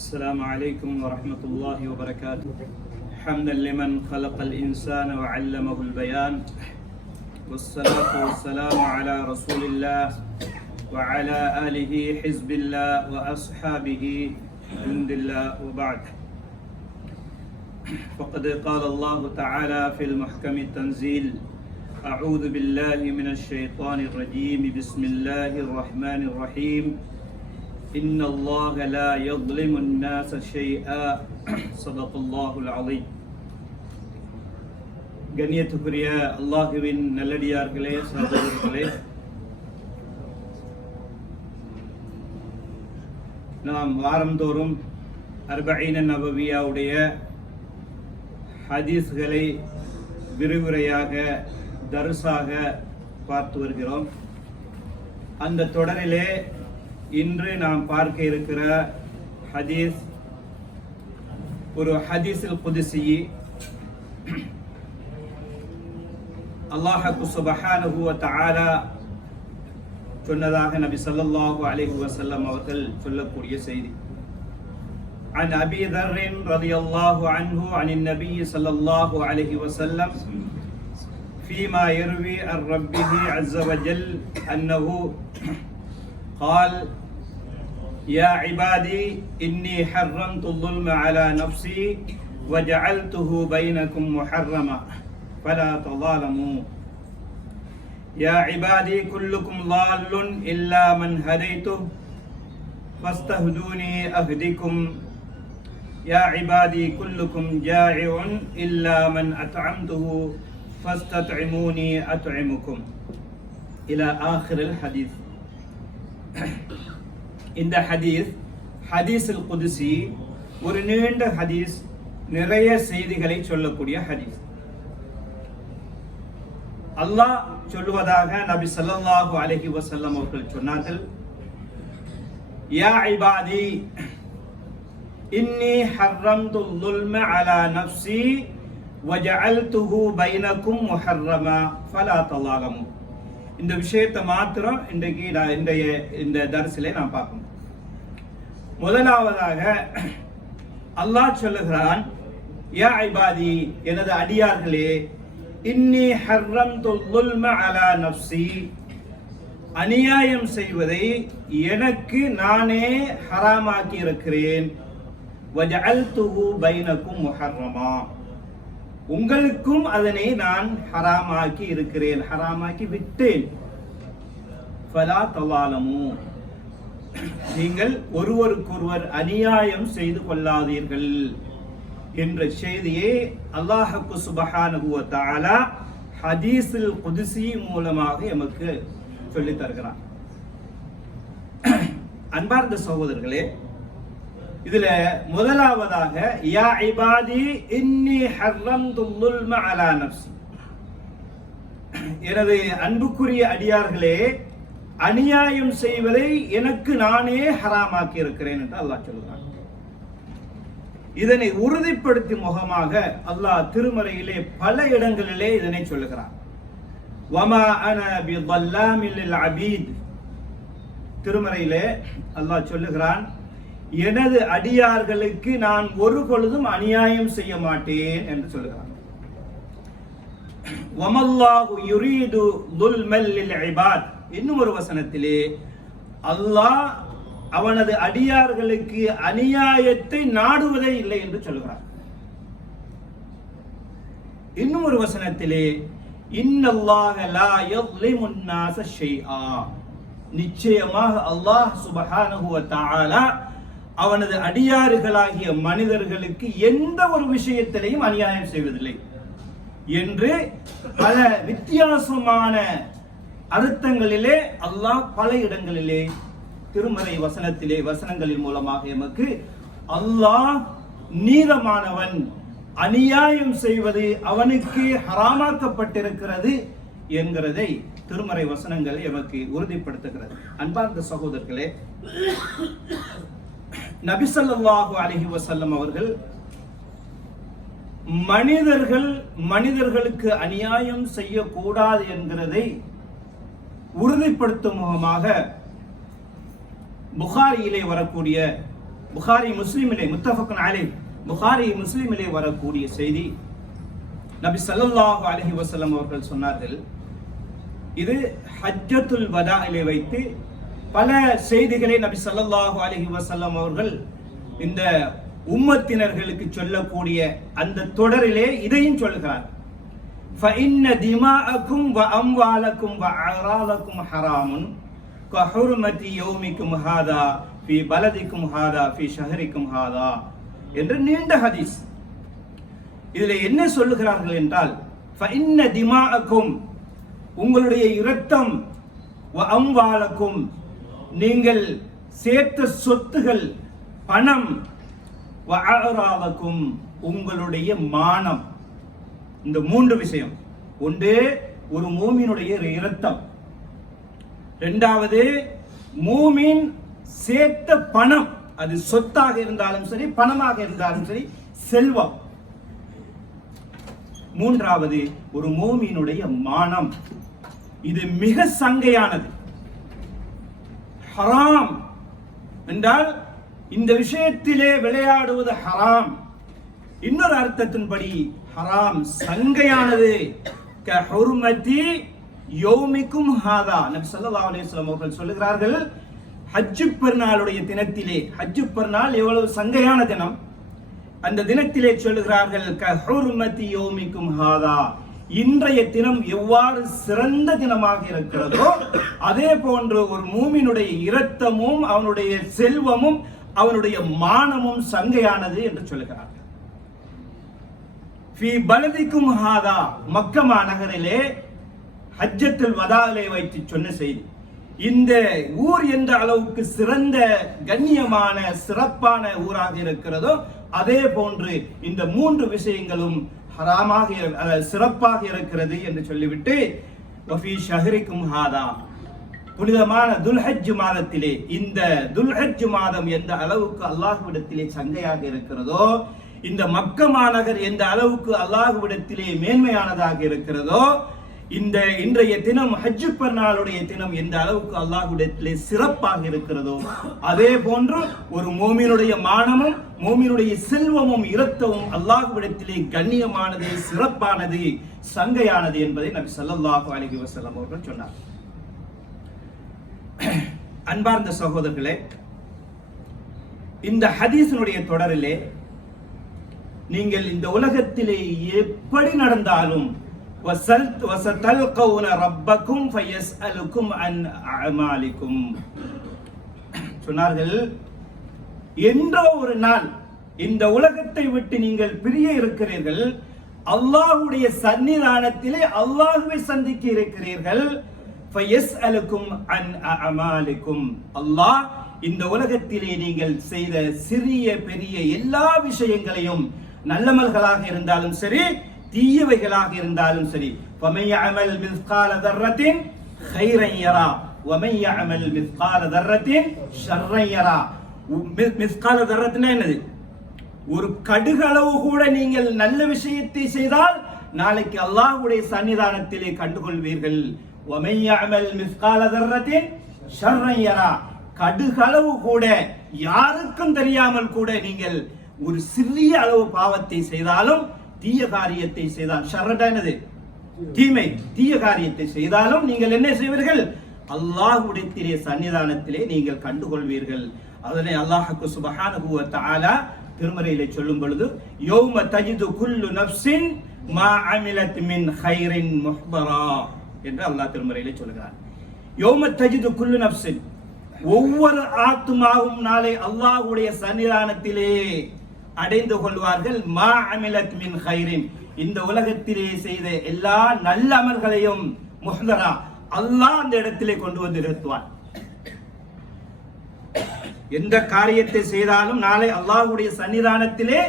السلام عليكم ورحمة الله وبركاته. حمدا لمن خلق الإنسان وعلمه البيان، والصلاة والسلام على رسول الله وعلى آله حزب الله وأصحابه جند الله، وبعد. فقد قال الله تعالى في المحكم التنزيل: أعوذ بالله من الشيطان الرجيم، بسم الله الرحمن الرحيم، إن الله لا يظلم الناس شيئا صدق الله العظيم. கண்ணியத்துக்குரிய அல்லாஹுவின் நல்லடியார்களே, சகோதரர்களே, நாம் வாரந்தோறும் அர்பஈன நபவியாவுடைய ஹதீஸ்களை விரிவுரையாக தர்ஸாக பார்த்து வருகிறோம். அந்த தொடரிலே இன்று நாம் பார்க்க இருக்கிற ஹதீஸ் ஒரு ஹதீஸுல் குதுஸி. அல்லாஹ் சுப்ஹானஹு வ தஆலா சொன்னதாக நபி ஸல்லல்லாஹு அலைஹி வஸல்லம் அவர்கள் சொல்லக்கூடிய செய்தி. عن أبي ذر رضي الله عنه عن النبي صلى الله عليه وسلم فيما يروي عن ربه عز وجل أنه قال: يا عبادي إني حرمت الظلم على نفسي وجعلته بينكم محرما فلا تظالموا. يا عبادي كلكم ضال إلا من هديته فاستهدوني أهدكم. يا عبادي كلكم جائع إلا من أطعمته فاستطعموني أطعمكم. إلى آخر الحديث. இந்த ஹதீஸுல் குதுஸி ஒரு நீண்ட ஹதீஸ், நிறைய செய்திகளை சொல்லக்கூடிய ஹதீஸ். அல்லாஹ் சொல்லுவதாக நபி ஸல்லல்லாஹு அலைஹி வஸல்லம் அவர்கள் சொன்னார்கள்: யா இபாதி இன்னி ஹர்ரம்து ظுல்ம அலா நஃப்ஸி வஜஅல்துஹு பைனக்கும் முஹர்ரமா ஃபலா தலாலமு. இந்த விஷயத்தை மாத்திரம் இன்றைக்கு இந்த தர்ஸிலே நாம் பார்க்கணும். முதலாவதாக அல்லாஹ் சொல்லுகிறான்: யா இபாதி, எனது அடியார்களே, இன்னி ஹர்ரம்து ظுல்ம அலா நஃப்ஸி, அநியாயம் செய்வதை எனக்கு நானே ஹராமாக்கி இருக்கிறேன். வஜஅல்துஹு பைனக்கும் முஹர்ரமா, உங்களுக்கும் அதனை நான் ஹராமாக்கி இருக்கிறேன், ஹராமாக்கி விட்டேன். ஃபலா தலாலமு, நீங்கள் ஒருவருக்கொருவர் அநியாயம் செய்து கொள்ளாதீர்கள் என்ற செய்தியை அல்லாஹ் சுப்ஹானஹு வ தஆலா ஹதீஸுல் குதுஸி மூலமாக எமக்கு சொல்லித் தருகிறார். அன்பார்ந்த சகோதரர்களே, இதுல முதலாவதாக யா இபாதி இன்னி ஹர்ரம்து ظுல்ம அலா நஃப்ஸி, எனது அன்புக்குரிய அடியார்களே, அநியாயம் செய்வதை எனக்கு நானே ஹராமாக்கி இருக்கிறேன் என்று அல்லாஹ் சொல்கிறான். இதனை உறுதிப்படுத்தும் முகமாக அல்லாஹ் திருமறையிலே பல இடங்களிலே இதனை சொல்லுகிறான். வமா அன பிظல்லாமில் லில் அபீத், திருமறையிலே அல்லாஹ் சொல்லுகிறான், எனது அடியார்களுக்கு நான் ஒரு பொழுதும் அநியாயம் செய்ய மாட்டேன் என்று சொல்லுகிறான். வமல்லாஹு யுரீது ظுல்மல் லில் இபாத், இன்னும் ஒரு வசனத்திலே அல்லாஹ் அவனது அடியார்களுக்கு அநியாயத்தை நாடுவதே இல்லை என்று சொல்கிறார். இன்னும் ஒரு வசனத்திலே இன்னல்லாஹ லா யظ்லிமுன் நாஸ ஷைஆ, நிச்சயமாக அல்லாஹ் சுப்ஹானஹு வ தஆலா அவனது அடியார்களாகிய மனிதர்களுக்கு எந்த ஒரு விஷயத்திலையும் அநியாயம் செய்வதில்லை என்று பல வித்தியாசமான அர்த்தங்களிலே அல்லாஹ் பல இடங்களிலே திருமறை வசனத்திலே வசனங்களின் மூலமாக எமக்கு அல்லாஹ் நீதமானவன், அநியாயம் செய்வது அவனுக்கு ஹராமாக்கப்பட்டிருக்கிறது என்கிறதை திருமறை வசனங்கள் எமக்கு உறுதிப்படுத்துகிறது. அன்பார்ந்த சகோதரர்களே, நபி ஸல்லல்லாஹு அலைஹி வஸல்லம் அவர்கள் மனிதர்களுக்கு அநியாயம் செய்யக்கூடாது என்கிறதை உறுதிப்படுத்தும் முகமாக புகாரியிலே வரக்கூடிய புகாரி முஸ்லிமிலே முத்தஃபக்குன் அலைஹ், புகாரி முஸ்லிமிலே வரக்கூடிய செய்தி, நபி ஸல்லல்லாஹு அலைஹி வஸல்லம் அவர்கள் சொன்னார்கள், இது ஹஜ்ஜத்துல் வதாஇலே வைத்து பல செய்திகளை நபி ஸல்லல்லாஹு அலைஹி வஸல்லம் அவர்கள் இந்த உம்மத்தினர்களுக்கு சொல்லக்கூடிய அந்த தொடரிலே இதையும் சொல்கிறார். فَإِنَّ دِمَاءَكُمْ وَأَمْوَالَكُمْ وَأَعْرَاضَكُمْ حَرَامٌ كَحُرْمَةِ يَوْمِكُمْ هَذَا فِي بَلَدِكُمْ هَذَا فِي شَهْرِكُمْ هَذَا என்று நீண்ட ஹதீஸ். இதில் என்ன சொல்லுகிறார்கள் என்றால், فَإِنَّ دِمَاءَكُمْ உங்களுடைய இரத்தம், وَأَمْوَالَكُمْ நீங்கள் சேர்த்த சொத்துகள், பணம், وَأَعْرَاضَكُمْ உங்களுடைய மானம். இந்த மூன்று விஷயம், ஒன்று ஒரு மூமினுடைய இரத்தம், இரண்டாவது மூமின் சேர்த்த பணம், அது சொத்தாக இருந்தாலும் சரி பணமாக இருந்தாலும் சரி, செல்வம். மூன்றாவது ஒரு மூமினுடைய மானம். இது மிக சங்கையானது. ஹராம் என்றால் இந்த விஷயத்திலே விளையாடுவது ஹராம். இன்னொரு அர்த்தத்தின்படி ஹராம் சங்கையானது. கஹுர்மதி யௌமிக்கும் ஹாதா, நபி ஸல்லல்லாஹு அலைஹி வஸல்லம் அவர்கள் சொல்லுகிறார்கள், ஹஜ் பெருநாளுடைய தினத்திலே, ஹஜ் பெருநாள் எவ்வளவு சங்கையான தினம், அந்த தினத்திலே சொல்லுகிறார்கள், கஹுர்மதி யௌமிக்கும் ஹாதா, இன்றைய தினம் எவ்வாறு சிறந்த தினமாக இருக்கிறதோ அதே போன்று ஒரு மூமினுடைய இரத்தமும் அவனுடைய செல்வமும் அவனுடைய மானமும் சங்கையானது என்று சொல்லுகிறார்கள். ஃபீ பலதிக்கும் ஹாதா, மக்கா நகரிலே ஹஜ்ஜத்துல் வதாஇலே வைத்து சொன்ன செய்தி. இந்த ஊர் எந்த அளவுக்கு சிறந்த கண்ணியமான சிறப்பான ஊராக இருக்கிறதோ அதே போன்று இந்த மூன்று விஷயங்களும் ஹராமாக சிறப்பாக இருக்கிறது என்று சொல்லிவிட்டு, வஃபீ ஷஹ்ரிக்கும் ஹாதா, புனிதமான துல்ஹஜ் மாதத்திலே, இந்த துல்ஹஜ் மாதம் எந்த அளவுக்கு அல்லாஹ்விடத்திலே சங்கையாக இருக்கிறதோ, இந்த மக்கா மாநகர் எந்த அளவுக்கு அல்லாஹ்விடத்திலே மேன்மையானதாக இருக்கிறதோ, இந்த இன்றைய தினம் ஹஜ் பெருநாளுடைய தினம் எந்த அளவுக்கு அல்லாஹ்விடத்திலே சிறப்பாக இருக்கிறதோ அதே போன்று ஒரு மோமினுடைய மானமும் மோமினுடைய செல்வமும் இரத்தமும் அல்லாஹ்விடத்திலே கண்ணியமானது, சிறப்பானது, சங்கையானது என்பதை நபி ஸல்லல்லாஹு அலைஹி வஸல்லம் அவர்கள் சொன்னார். அன்பார்ந்த சகோதரர்களே, இந்த ஹதீஸினுடைய தொடரிலே நீங்கள் இந்த உலகத்திலே எப்படி நடந்தாலும் وَسَتَلْقَوْنَ رَبَّكُمْ فَيَسْأَلُكُمْ عَنْ أَعْمَالِكُمْ சொன்னார்கள், என்றோ ஒரு நாள் இந்த உலகத்தை விட்டு நீங்கள் பிரிய இருக்கிறீர்கள், அல்லாஹ்வுடைய சன்னிதானத்திலே அல்லாஹ்வை சந்திக்க இருக்கிறீர்கள். فَيَسْأَلُكُمْ عَنْ أَعْمَالِكُمْ அல்லாஹ் இந்த உலகத்திலே நீங்கள் செய்த சிறிய பெரிய எல்லா விஷயங்களையும், நல்லமல்களாக இருந்தாலும் சரி தீயவைகளாக இருந்தாலும் சரி, فَمَنْ يَعْمَلْ مِثْقَالَ ذَرَّةٍ خَيْرًا يَرَهُ وَمَنْ يَعْمَلْ مِثْقَالَ ذَرَّةٍ شَرًّا يَرَهُ. மிஸ்கால தர்ரத்னா என்னது? ஒரு கடுகளவு கூட நீங்கள் நல்ல விஷயத்தை செய்தால் நாளைக்கு அல்லாஹ்வுடைய சன்னிதானத்திலே கண்டுகொள்வீர்கள். وَمَنْ يَعْمَلْ مِثْقَالَ ذَرَّةٍ شَرًّا يَرَهُ, கடுகளவு கூட யாருக்கும் தெரியாமல் கூட நீங்கள் ஒரு சிறிய அளவு பாவத்தை செய்தாலும், தீய காரியத்தை செய்தால், ஷர்ரடானது தீமை, தீய காரியத்தை செய்தாலும் நீங்கள் என்ன செய்வீர்கள்? அல்லாஹ்வுடைய சன்னிதானத்திலே நீங்கள் கண்டுகொள்வீர்கள். அதனை அல்லாஹ் சுப்ஹானஹு வ தஆலா திருமறையிலே சொல்லும் பொழுது, யௌம தஜிது குல்லு நஃப்ஸின் மா அமிலத் மின் கைரின் முஹ்தரா என்று அல்லாஹ் திருமறையிலே சொல்கிறார். யௌம தஜிது குல்லு நஃப்ஸின், ஒவ்வொரு ஆத்மாவும் நாளை அல்லாஹ்வுடைய சன்னிதானத்திலே அடைந்து கொள்வார்கள். மா அமிலத் மின் கைரின், இந்த உலகத்திலே செய்த எல்லா நல்ல அமல்களையும் முஹ்தரா, அல்லாஹ் அந்த இடத்திலே கொண்டு வந்து நிறுத்துவான். எந்த காரியத்தை செய்தாலும் நாளை அல்லாஹ்வுடைய சன்னிதானத்திலே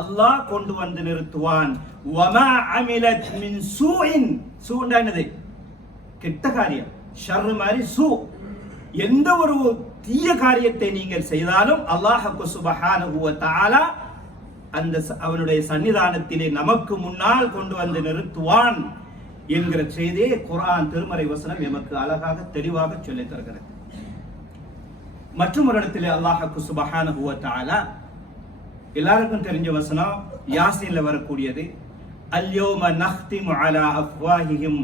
அல்லாஹ் கொண்டு வந்து நிறுத்துவான். வமா அமிலத் மின் சூஇன், சூண்டானது கெட்ட காரியம், ஷர் மாதிரி சூ, எந்த ஒரு தீய காரியத்தை நீங்கள் செய்தாலும் அல்லாஹ் சுப்ஹானஹு வ தஆலா அந்த அவனுடைய சன்னிதானத்திலே நமக்கு முன்னால் கொண்டு வந்து நிறுத்துவான் என்கிற செய்தியை குர்ஆன் திருமறை வசனம் எமக்கு அழகாக தெளிவாக சொல்லித் தருகிறது. மற்றும் ஒரு இடத்துல அல்லாஹ் சுப்ஹானஹு வ தஆலா எல்லாருக்கும் தெரிஞ்ச வசனம் யாசீன்ல வரக்கூடியது, அல்யௌம நஹ்திமு அலா அஃப்வாஹிஹிம்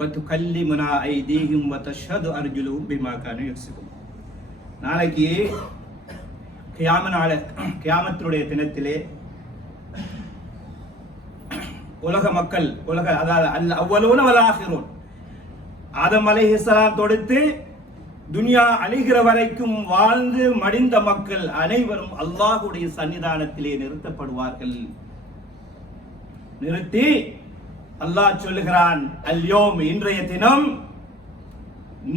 வ துகல்லிமுனா ஐதீஹிம் வ தஷ்ஹது அர்ஜுலுஹும் பிமா கானூ யக்ஸிபூன். நாளைக்கு கியாமத்துடைய தினத்திலே உலக மக்கள் அதாவது அவ்வளவுன வல் ஆகிரூன், ஆதம் அலைஹிஸ்ஸலாம் தொடுத்து துனியா அழிகிற வரைக்கும் வாழ்ந்து மடிந்த மக்கள் அனைவரும் அல்லாஹ்வுடைய சன்னிதானத்திலே நிறுத்தப்படுவார்கள். நிறுத்தி அல்லாஹ் சொல்லுகிறான், அல்யோம் இன்றைய தினம்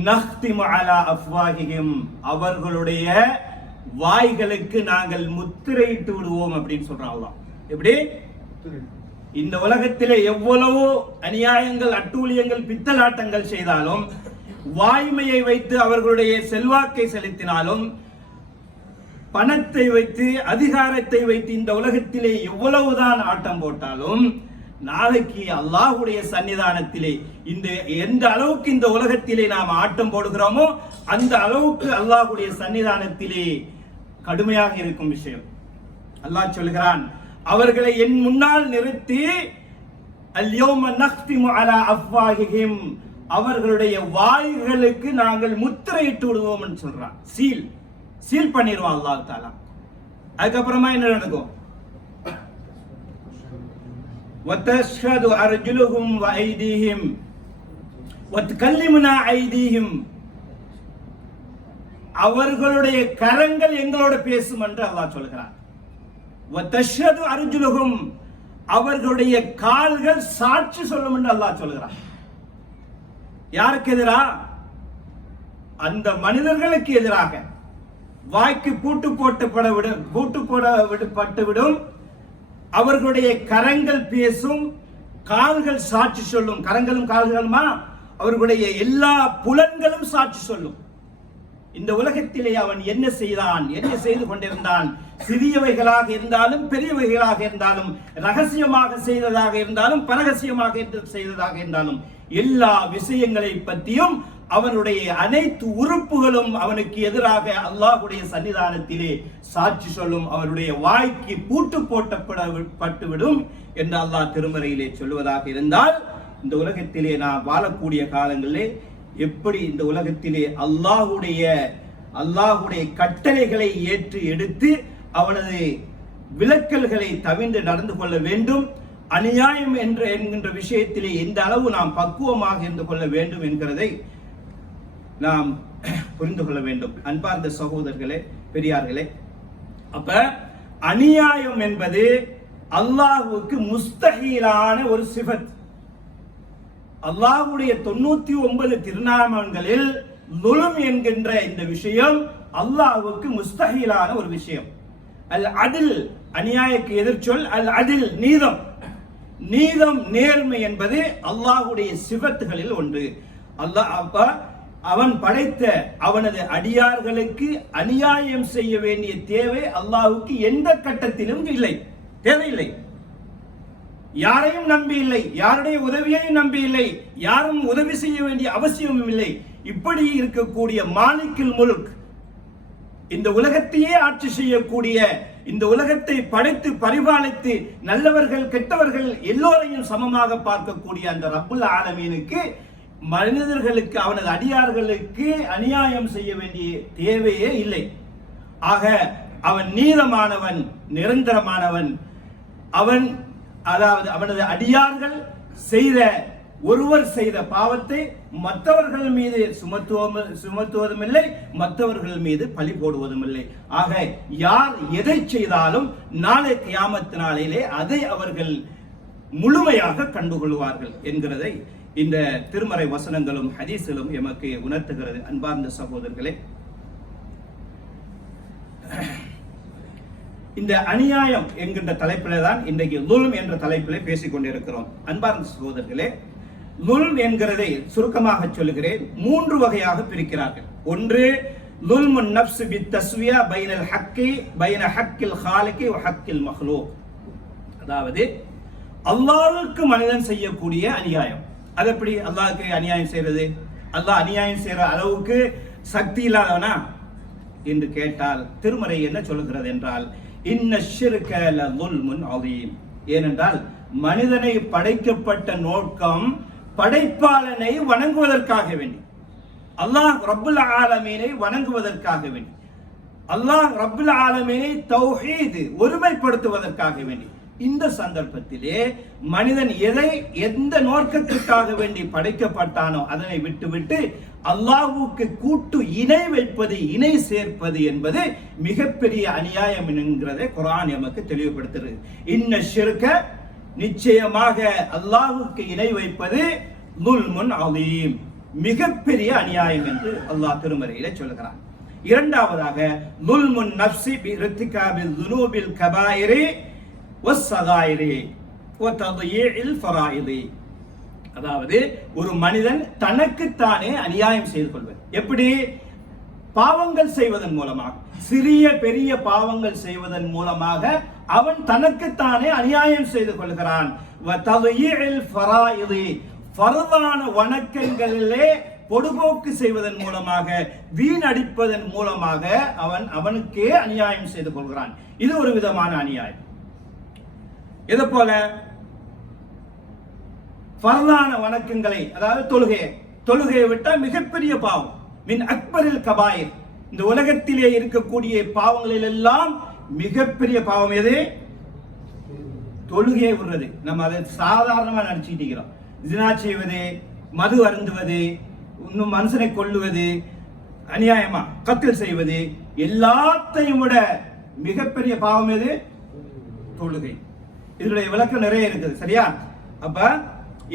நஹ்திமு அலா அஃப்வாஹிஹிம் அவர்களுடைய வாய்களுக்கு நாங்கள் முத்திரையிட்டு விடுவோம் அப்படின்னு சொல்றான் அல்லாஹ். எப்படி? இந்த உலகத்திலே எவ்வளவோ அநியாயங்கள், அட்டூழியங்கள், பித்தலாட்டங்கள் செய்தாலும், வாய்மையை வைத்து அவர்களுடைய செல்வாக்கை செலுத்தினாலும், பணத்தை வைத்து அதிகாரத்தை வைத்து இந்த உலகத்திலே எவ்வளவுதான் ஆட்டம் போட்டாலும், நாளைக்கு அல்லாஹ்வுடைய சன்னிதானத்திலே இந்த எந்த அளவுக்கு இந்த உலகத்திலே நாம் ஆட்டம் போடுகிறோமோ அந்த அளவுக்கு அல்லாஹ்வுடைய சன்னிதானத்திலே கடுமையாக இருக்கும் விஷயம். அல்லாஹ் சொல்கிறான், அவர்களை என் முன்னால் நிறுத்தி அல்யௌம நஹ்திமு அலா அஃப்வாஹிஹிம் அவர்களுடைய வாய்களுக்கு நாங்கள் முத்திரையிட்டு விடுவோம் என்று சொல்றான். சீல் பண்ணிடுவான் அல்லாஹ் தஆலா. அதுக்கப்புறமா என்ன நடக்கும்? வதஷ்ஹது அர்ஜுலுஹும் வ ஐதீஹிம் வதுகல்லிமுனா ஐதீஹிம் அவர்களுடைய கரங்கள் எங்களோட பேசும் என்று அல்லாஹ் சொல்கிறான். வதஷ்ஹது அர்ஜுலுஹும் அவர்களுடைய கால்கள் சாட்சி சொல்லும் என்று அல்லாஹ் சொல்கிறான். யாருக்கு எதிராக? அந்த மனிதர்களுக்கு எதிராக. வாய்க்கு பூட்டு போடப்பட்டுவிடும். அவர்களுடைய கரங்கள் பேசும், கால்கள் சாட்சி சொல்லும். கரங்களும் கால்களுமா அவர்களுடைய எல்லா புலன்களும் சாட்சி சொல்லும். இந்த உலகத்திலே அவன் என்ன செய்தான், என்ன செய்து கொண்டிருந்தான், சிறியவைகளாக இருந்தாலும் பெரியவைகளாக இருந்தாலும், ரகசியமாக செய்ததாக இருந்தாலும் பரகசியமாக செய்ததாக இருந்தாலும், எல்லா விஷயங்களை பற்றியும் அவனுடைய அனைத்து உறுப்புகளும் அவனுக்கு எதிராக அல்லாஹ்வுடைய சன்னிதானத்திலே சாட்சி சொல்லும். அவருடைய வாய்க்கு பூட்டு போட்டப்பட்டுவிடும் என்று அல்லாஹ் திருமறையிலே சொல்வதாக இருந்தால், இந்த உலகத்திலே நாம் வாழக்கூடிய காலங்களிலே எப்படி இந்த உலகத்திலே அல்லாஹ்வுடைய கட்டளைகளை ஏற்று எடுத்து அவனது விலக்கல்களை தவிர்த்து நடந்து கொள்ள வேண்டும், அநியாயம் என்கின்ற விஷயத்திலே எந்த அளவு நாம் பக்குவமாக இருந்து கொள்ள வேண்டும் என்கிறதை நாம் புரிந்து கொள்ள வேண்டும். அன்பார்ந்த சகோதரர்களே, பெரியார்களே, அப்ப அநியாயம் என்பது அல்லாஹ்வுக்கு முஸ்தஹீலான ஒரு சிஃபத். அல்லாஹ்வுடைய 99 திருநாமங்களில் லுல்ம் என்கின்ற இந்த விஷயம் அல்லாஹ்வுக்கு முஸ்தஹீலான ஒரு விஷயம். அல் அதில் அநியாயக்கு எதிர்ச்சொல் அல் அதில் நீதம் நேர்மை என்பது அல்லாஹ்வுடைய சிஃபத்துகளில் ஒன்று. அவன் படைத்த அவனது அடியார்களுக்கு அநியாயம் செய்ய வேண்டிய தேவை அல்லாஹ்வுக்கு எந்த கட்டத்திலும் தேவையில்லை. யாரையும் நம்பி இல்லை, யாருடைய உதவியையும் நம்பி இல்லை, யாரும் உதவி செய்ய வேண்டிய அவசியமும் இல்லை. இப்படி இருக்கக்கூடிய மாலிக்குல் முல்க், இந்த உலகத்தையே ஆட்சி செய்யக்கூடிய, இந்த உலகத்தை படைத்து பரிபாலித்து நல்லவர்கள் கெட்டவர்கள் எல்லோரையும் சமமாக பார்க்கக்கூடிய அந்த ரப்புல் ஆலமீனுக்கு மனிதர்களுக்கு அவனது அடியார்களுக்கு அநியாயம் செய்ய வேண்டிய தேவையே இல்லை. ஆக அவன் நீதமானவன், நிரந்தரமானவன். அதாவது அவனது அடியார்கள் ஒருவர் செய்த பாவத்தை மற்றவர்கள் மீது சுமத்துவதும் இல்லை, மற்றவர்கள் மீது பழி போடுவதும் இல்லை. ஆக யார் எதை செய்தாலும் நாளை கியாமத் நாளிலே அதை அவர்கள் முழுமையாக கண்டுகொள்வார்கள் என்கிறதை இந்த திருமறை வசனங்களும் ஹதீஸிலும் எமக்கு உணர்த்துகிறது. அன்பார்ந்த சகோதரர்களே, இந்த அநியாயம் என்கின்ற தலைப்பிலே தான் இன்றைக்கு லுல்ம் என்ற தலைப்பிலே பேசிக் கொண்டிருக்கிறோம். அன்பார்ந்த சகோதரர்களே, லுல்ம் என்கிறதை சுருக்கமாக சொல்லுகிறேன். 3 வகையாக பிரிக்கிறார்கள். ஒன்று லுல்முன் நஃப்ஸ் பித்தஸ்வியா பைனல் ஹக்கி பைன ஹக்கில் ஹாலிகி வ ஹக்கில் மக்லூக். அதாவது அல்லாஹ்வுக்கு மனிதன் செய்யக்கூடிய அநியாயம். அது எப்படி அல்லாஹ்வுக்கு அநியாயம் செய்யறது? அல்லாஹ் அநியாயம் செய்யற அளவுக்கு சக்தி இல்லாதவனா? என்று கேட்டால் திருமறை என்ன சொல்கிறது என்றால் இன்ன ஷிர்க லظுல்முன் அதீம். ஏனென்றால் மனிதனை படைக்கப்பட்ட நோக்கம் படைப்பாளனை வணங்குவதற்காக வேண்டி, அல்லாஹ் ரப்புல் ஆலமீனை வணங்குவதற்காக வேண்டி, அல்லாஹ் ரப்புல் ஆலமீனை தௌஹீத் ஒருமைப்படுத்துவதற்காக வேண்டி. இந்த சந்தர்ப்பத்திலே மனிதன் எந்த நோக்கத்திற்காக வேண்டி படைக்கப்பட்டானோ அதனை விட்டுவிட்டு அல்லாஹ்வுக்கு கூட்டு இணை வைப்பது, இணை சேர்ப்பது என்பது மிகப்பெரிய அநியாயம் என்கிறதை குர்ஆன் நமக்கு தெளிவுபடுத்துகிறது. இன்ன ஷிர்க, நிச்சயமாக அல்லாஹ்வுக்கு இணை வைப்பது ظுல்முன் அதீம், மிகப்பெரிய அநியாயம் என்று அல்லாஹ் திருமறையிலே சொல்கிறான். இரண்டாவதாக ظுல்முன் நஃப்ஸி பிர்திகாபில் ذுனூபில் கபாயிரி வஸ்ஸகாயிரி வதضييعில் ஃபராயிதி. அதாவது ஒரு மனிதன் தனக்குத்தானே அநியாயம் செய்து கொள்வது. எப்படி? பாவங்கள் செய்வதன் மூலமாக, சிறிய பெரிய பாவங்கள் செய்வதன் மூலமாக அவன் தனக்குத்தானே அநியாயம் செய்து கொள்கிறான். வதضييعில் ஃபராயிதி, ஃபர்தான வணக்கங்களிலே பொடுபோக்கு செய்வதன் மூலமாக, வீணடிப்பதன் மூலமாக அவனுக்கே அநியாயம் செய்து கொள்கிறான். இது ஒரு விதமான அநியாயம். இது போல ஃபர்தான வணக்கங்களை, அதாவது தொழுகையை விட்டால் மிகப்பெரிய பாவம், மின் அக்பரில் கபாயிர், இந்த உலகத்திலே இருக்கக்கூடிய பாவங்களில் எல்லாம் மிகப்பெரிய பாவம் எது? தொழுகையை விடுறது. நம்ம அதை சாதாரணமா நினைச்சுட்டு இருக்கிறோம். ஜினா செய்வது, மது அருந்துவது, இன்னும் மனுஷனை கொல்லுவது, அநியாயமா கத்தல் செய்வது, எல்லாத்தையும் விட மிகப்பெரிய பாவம் எது? தொழுகை. இதனுடைய விளக்கம் நிறைய இருக்குது. சரியா? அப்ப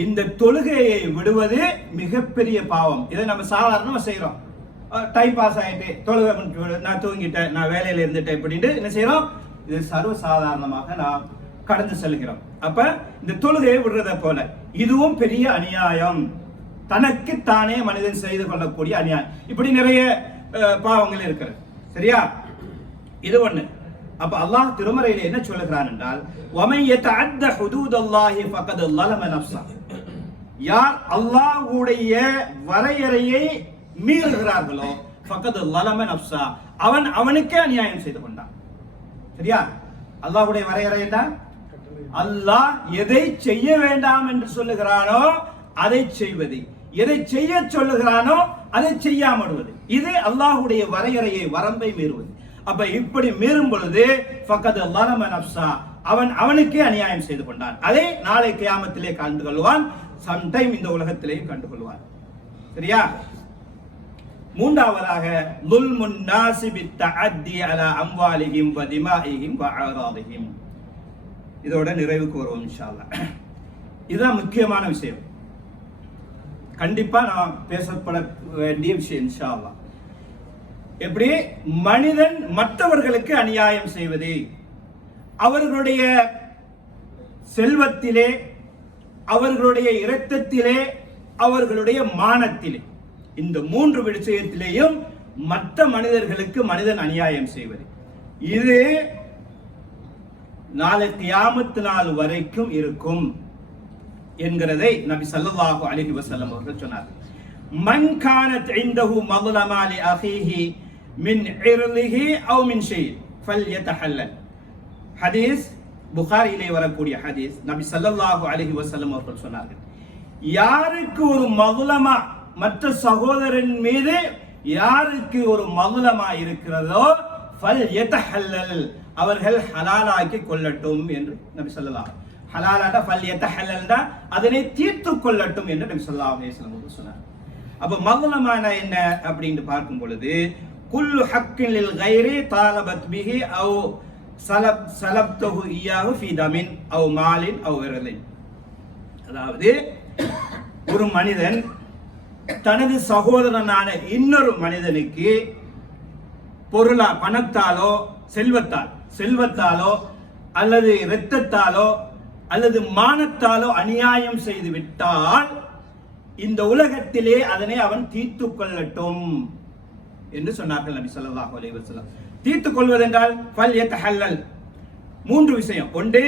இந்த தொழுகையை விடுவது மிகப்பெரிய பாவம். இதை நம்ம சாதாரணமா செய்யறோம். டைம் பாஸ் ஆயிட்டு தொழுகை, நான் தூங்கிட்டேன், நான் வேலையில இருந்துட்டேன் இப்படின்னு என்ன செய்யறோம்? இது சர்வ சாதாரணமாக நாம் கடந்து செல்கிறோம். அப்ப இந்த தொழுகையை விடுறத போல இதுவும் பெரிய அநியாயம், தனக்கு தானே மனிதன் செய்து கொள்ளக்கூடிய அநியாயம். இப்படி நிறைய பாவங்கள் இருக்கிறது. சரியா? இது ஒண்ணு. அப்ப அல்லாஹ் திருமறையில என்ன சொல்லுகிறான் என்றால், வமை யதஅத்த ஹுதூதல்லாஹி ஃபகத் ஸலம நஃப்ஸஹு, யார் அல்லாஹ்வுடைய வரையறையை மீறுகிறார்களோ ஃபகத் ஸலம நஃப்ஸஹு, அவனுக்கே அநியாயம் செய்து கொண்டான். சரியா? அல்லாஹ்வுடைய வரையறை என்ன? அல்லாஹ் எதை செய்ய வேண்டாம் என்று சொல்லுகிறானோ அதை செய்வது, எதை செய்ய சொல்லுகிறானோ அதை செய்யாமடுவது, இது அல்லாஹ்வுடைய வரையறையை, வரம்பை மீறுவது. அப்ப இப்படி மீறும் பொழுது ஃபகத் ஸலம நஃப்ஸஹு, அவனுக்கே அநியாயம் செய்து கொண்டான். அதை நாளை கியாமத்திலே கண்டு கொள்வான், சம்டைம் இந்த உலகத்திலேயும் கண்டு கொள்வான். சரியா? மூன்றாவதாக ظுல்முன் நாஸி பித்தஅத்தி அலா அம்வாலிஹிம் வ திமாஇஹிம் வ அராதிஹிம். இதோட நிறைவுக்கு வருவோம் இன்ஷா அல்லாஹ். இதுதான் முக்கியமான விஷயம், கண்டிப்பா நான் பேசப்பட வேண்டிய விஷயம் இன்ஷா அல்லாஹ். எப்படி மனிதன் மற்றவர்களுக்கு அநியாயம் செய்வது, அவர்களுடைய செல்வத்திலே, அவர்களுடைய இரத்தத்திலே, அவர்களுடைய மானத்திலே, இந்த மூன்று விஷயத்திலேயும் மற்ற மனிதர்களுக்கு மனிதன் அநியாயம் செய்வது, இது நாளை கியாமத் நாள் வரைக்கும் இருக்கும் என்கிறதை நபி ஸல்லல்லாஹு அலைஹி வஸல்லம் அவர்கள் சொன்னார்கள். மன் கானத் இன்தஹு மظلمة لأخيه من عرضه أو من شيء فليتحلل. ஹதீஸ் புகாரியிலே வரக்கூடிய ஹதீஸ். நபி ஸல்லல்லாஹு அலைஹி வஸல்லம் அவர்கள் சொன்னார்கள், யாருக்கு ஒரு மظلمة, மற்ற சகோதரன் மீது யாருக்கு ஒரு மظلمة இருக்கிறதோ ஃபல்யதஹல்லல், அவர்கள் ஹலாலாக்கி கொள்ளட்டும் என்று நபி ஸல்லல்லாஹு அலைஹி வஸல்லம். ஹலாலாட ஃபல்யதஹல்லல்னா அதனை தீர்த்து கொள்ளட்டும் என்று நபி ஸல்லல்லாஹு அலைஹி வஸல்லம் சொன்னார். அப்ப மظلمة என்ன அப்படின்னு பார்க்கும் பொழுது, குல்லு ஹக்கின் லில் கைரி தாலபத் பிஹி அவ் சலப்தஹு இய்யாஹு ஃபீ தமின் அவ் மாலின் அவ் விரலின். அதாவது ஒரு மனிதன் தனது சகோதரனான இன்னொரு மனிதனுக்கு பொருளா, பணத்தாலோ செல்வத்தாலோ அல்லது இரத்தத்தாலோ அல்லது மானத்தாலோ அநியாயம் செய்து விட்டால் இந்த உலகத்திலே அதனை அவன் தீர்த்து கொள்ளட்டும் என்று சொன்னார்கள் நபி ஸல்லல்லாஹு அலைஹி வஸல்லம். தீர்த்து கொள்வதென்றால் ஃபல்யதஹல்லல், மூன்று விஷயம். ஒன்று,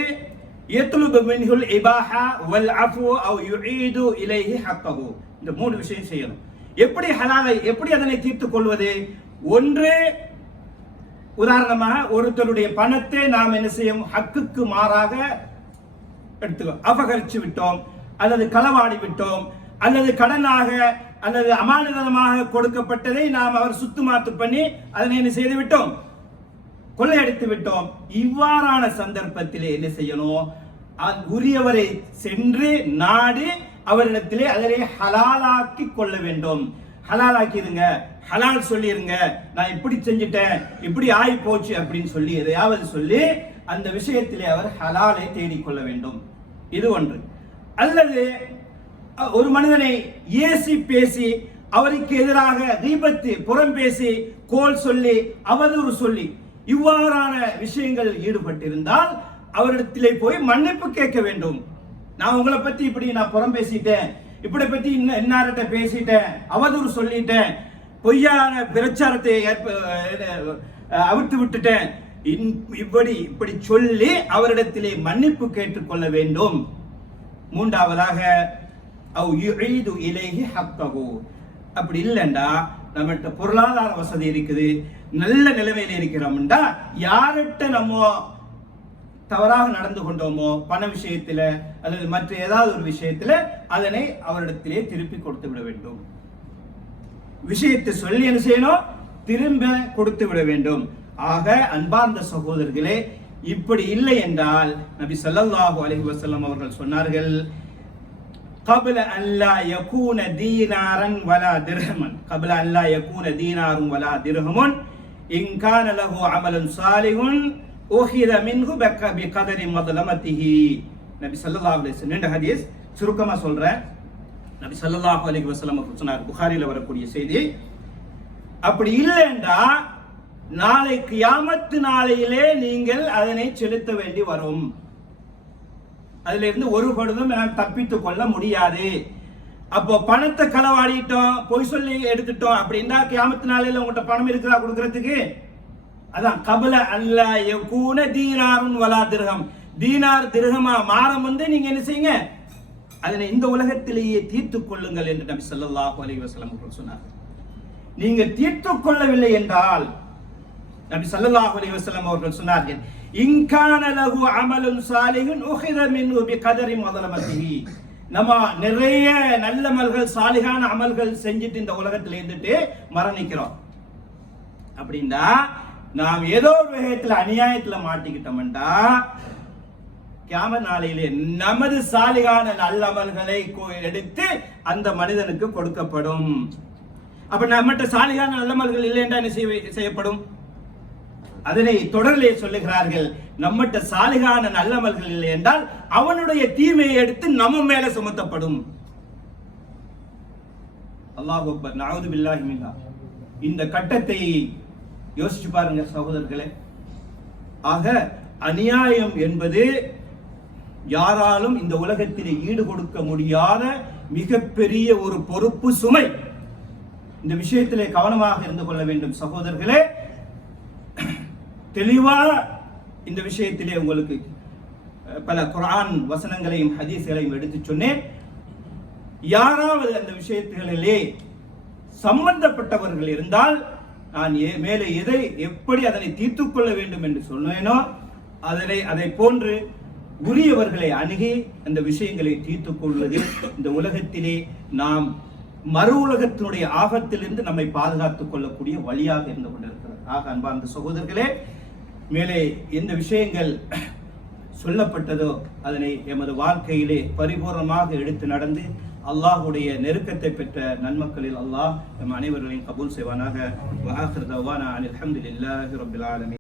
யத்லுபு மின்ஹுல் இபாஹா வல் அஃபு அவ் யுஈது இலைஹி ஹக்கஹு. இந்த மூணு விஷயம் செய்யணும். எப்படி ஹலாலை, எப்படி அதனை தீர்த்து கொள்வது? ஒன்று, உதாரணமாக ஒருத்தருடைய பணத்தை நாம் என்ன செய்யும், ஹக்குக்கு மாறாக எடுத்துக்கோ, அபகரிச்சு விட்டோம் அல்லது களவாடி விட்டோம் அல்லது கடனாக அல்லது அமானிதமாக கொடுக்கப்பட்டதை நாம் அவர் சுத்துமாத்து பண்ணி அதனை என்ன செய்து விட்டோம், கொள்ளையடித்து விட்டோம். இவ்வாறான சந்தர்ப்பத்திலே என்ன செய்யணும், உரியவரை சென்று நாடி அவரிடத்திலே அதனை ஹலாலாக்கி கொள்ள வேண்டும். ஹலாலாக்கிடுங்க, ஹலால் சொல்லிருங்க, நான் இப்படி செஞ்சுட்டேன், இப்படி ஆகி போச்சு அப்படின்னு சொல்லி எதையாவது சொல்லி அந்த விஷயத்திலே அவர் ஹலாலை தேடிக்கொள்ள வேண்டும். இது ஒன்று. அல்லது ஒரு மனிதனை ஏசி பேசி அவருக்கு எதிராக கீபத்து புறம் பேசி கோல் சொல்லி அவதூறு சொல்லி இவ்வாறான விஷயங்கள் ஈடுபட்டிருந்தால் அவரிடத்திலே போய் மன்னிப்பு கேட்க வேண்டும். நான் உங்களை பத்தி இப்படி நான் புறம் பேசிட்டேன், இப்படி பத்தி இன்னார்கிட்ட பேசிட்டேன், அவதூறு சொல்லிட்டேன், பொய்யான பிரச்சாரத்தை அவிழ்த்து விட்டுட்டேன், இப்படி சொல்லி அவரிடத்திலே மன்னிப்பு கேட்டுக்கொள்ள வேண்டும். மூன்றாவதாக அப்படி இல்லைண்டா நம்மகிட்ட பொருளாதார வசதி இருக்குது, நல்ல நிலைமையில இருக்கிறோம்டா, யார்கிட்ட நம்ம தவறாக நடந்து கொண்டோமோ பண விஷயத்துல அல்லது மற்ற ஏதாவது ஒரு விஷயத்துல அதனை அவரிடத்திலே திருப்பி கொடுத்து விட வேண்டும். விஷயத்தை சொல்லி என்ன செய்யணும், திரும்ப கொடுத்து விட வேண்டும். ஆக அன்பார்ந்த சகோதரர்களே, இப்படி இல்லை என்றால் நபி ஸல்லல்லாஹு அலைஹி வஸல்லம் அவர்கள் சொன்னார்கள், قبل أن لا يكون دينارا ولا درهما قبل أن لا يكون دينار ولا درهم إن كان له عمل صالح أخذ منه بقدر مظلمته. நபி ஸல்லல்லாஹு அலைஹி வஸல்லம் இந்த ஹதீஸ் சுருக்கமா சொல்றேன். நபி ஸல்லல்லாஹு அலைஹி வஸல்லம் சொன்னார், புகாரில வரக்கூடிய செய்தி. அப்படி இல்லைண்டா நாளை கியாமத் நாளையிலே நீங்கள் அதனை செலுத்த வேண்டி வரும். அதுல இருந்து ஒரு பொழுதும் தப்பித்துக் கொள்ள முடியாது. அப்போ பணத்தை களவாடிட்டோம், பொய் சொல்லி எடுத்துட்டோம் அப்படின்னா கியாமத் நாளையில உங்கள்கிட்ட பணம் இருக்குதா கொடுக்கறதுக்கு? அதான் கபல அல்லா யகூன தீனாருன் வலா திர்ஹம், தீனார் திர்ஹமா மாறம் வந்து நீங்க என்ன செய்யுங்க, அதனை இந்த உலகத்திலேயே தீர்த்துக் கொள்ளுங்கள் என்று நபி ஸல்லல்லாஹு அலைஹி வஸல்லம் அவர்கள் சொன்னார்கள். நீங்க தீர்த்துக் கொள்ளவில்லை என்றால் நபி ஸல்லல்லாஹு அலைஹி வஸல்லம் அவர்கள் சொன்னார்கள், இன்கான லஹு அமலுன் சாலிஹுன் உஹித மின்ஹு பிகதரி மதலமதிஹி. நம்ம நிறைய நல்ல அமல்கள் சாலிகான அமல்கள் செஞ்சுட்டு இந்த உலகத்துல இருந்துட்டு மரணிக்கிறோம் அப்படின்னா நாம் ஏதோ ஒரு விதத்துல அநியாயத்துல மாட்டிக்கிட்டோம்டா கியாமத் நாளையிலே நமது சாலிகான நல்ல அமல்களை எடுத்து அந்த மனிதனுக்கு கொடுக்கப்படும். அப்ப நம்மகிட்ட சாலிகான நல்ல அமல்கள் இல்லை என்றால் என்ன செய்யப்படும்? அதனை தொடரிலே சொல்லுகிறார்கள், நம்மகிட்ட சாலிகான நல்லமல்கள் இல்லை என்றால் அவனுடைய தீமையை எடுத்து நம்ம மேல சுமத்தப்படும். அல்லாஹ் அக்பர், நஊது பில்லாஹி மின்ஹா. இந்த கட்டத்தை யோசிச்சு பாருங்க சகோதரர்களே. ஆக அநியாயம் என்பது யாராலும் இந்த உலகத்திலே ஈடு கொடுக்க முடியாத மிகப்பெரிய ஒரு பொறுப்பு சுமை. இந்த விஷயத்திலே கவனமாக இருந்து கொள்ள வேண்டும் சகோதரர்களே. தெளிவாக இந்த விஷயத்திலே உங்களுக்கு பல குர்ஆன் வசனங்களையும் ஹதீஸ்களையும் எடுத்து சொன்னேன். யாராவது அந்த விஷயத்திலே சம்பந்தப்பட்டவர்கள் இருந்தால் நான் மேலே எதை எப்படி அதனை தீர்த்துக் கொள்ள வேண்டும் என்று சொன்னேனோ அதை போன்று உரியவர்களை அணுகி அந்த விஷயங்களை தீர்த்துக் கொள்வது இந்த உலகத்திலே நாம் மறு உலகத்தினுடைய ஆபத்திலிருந்து நம்மை பாதுகாத்துக் கொள்ளக்கூடிய வழியாக இருந்து கொண்டிருக்கிறது. ஆக அன்பார்ந்த சகோதரர்களே, மேலே எந்த விஷயங்கள் சொல்லப்பட்டதோ அதனை எமது வாழ்க்கையிலே பரிபூர்ணமாக எடுத்து நடந்து அல்லாஹ்வுடைய நெருக்கத்தை பெற்ற நன்மக்களில் அல்லாஹ் நம் அனைவர்களையும் கபூல் செய்வானாக. வஆகிரு தஅவானா அனில் ஹம்துலில்லாஹி ரப்பில் ஆலமீன்.